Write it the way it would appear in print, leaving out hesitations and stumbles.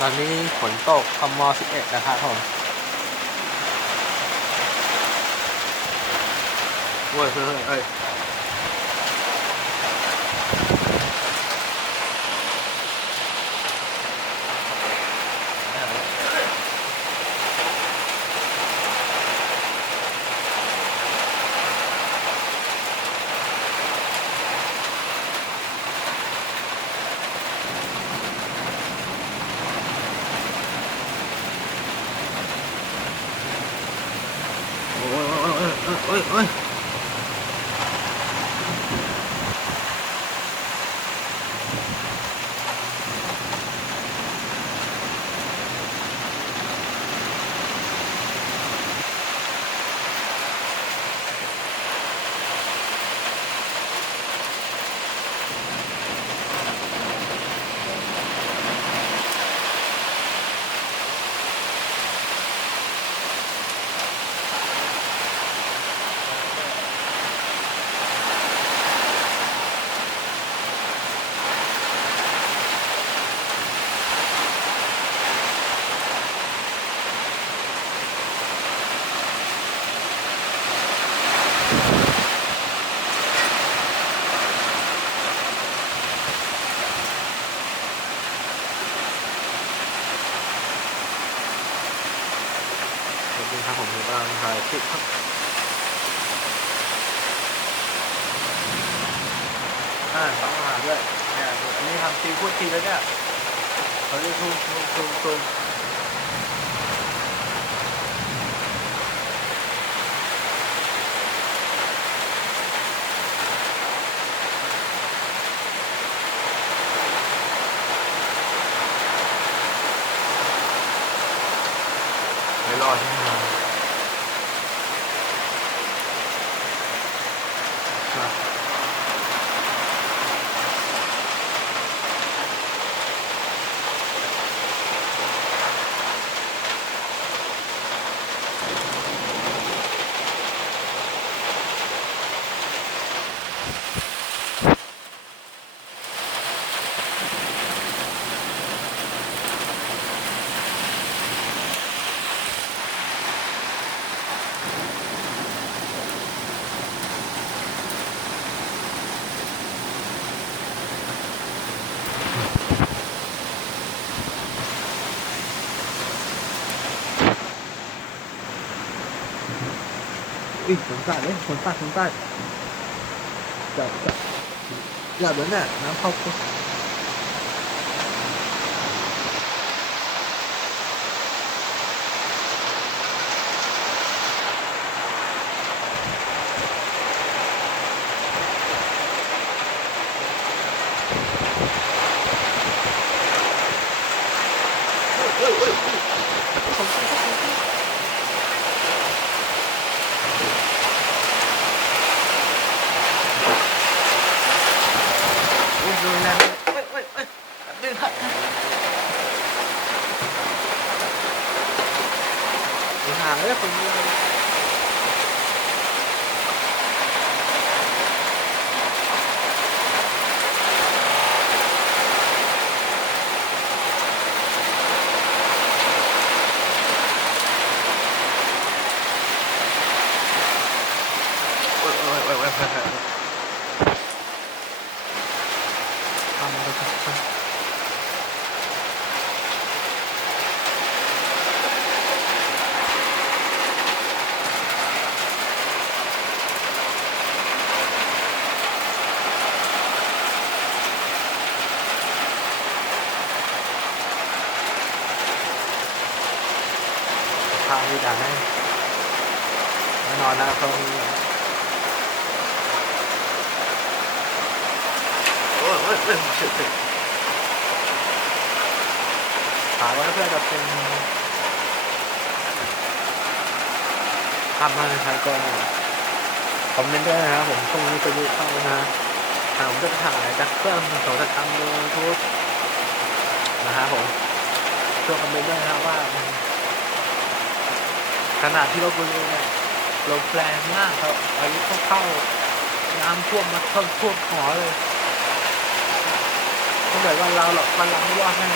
ตอนนี้ฝนตกคม11นะครับผมโอ้ยเฮ้ยโอ้ยสวัสดีครับผมกำลังถ่ายคลิปครับต้องมาด้วยเนี่ยอันนี้ทำทีพูดทีแล้วเนี่ยเขาเรียกซูมไม่รอดที่ไหนฝนสาดเลยฝนสาดจับแล้วเนี่ยน้ำเข้าดูแลดึงหักห่างเลยคนนี้ทำไปทางดีด่าแน่นอนนะตรงถามว่าเพื่อจะเป็นทำอะไรใช้ก็คอมเมนต์ด้วยนะครับผมช่วงนี้จะยุเข้านะผมจะถ่ายจากเครื่องโทรศัพท์มือถือนะครับผมช่วยคอมเมนต์ด้วยนะครับว่าขนาดที่ลพบุรีเนี่ยลมแรงมากครับอายุเข้าน้ำท่วมมาท่วมหอเลยถ้าเกิดว่าเราหรอกมันล้างไม่รอดแน่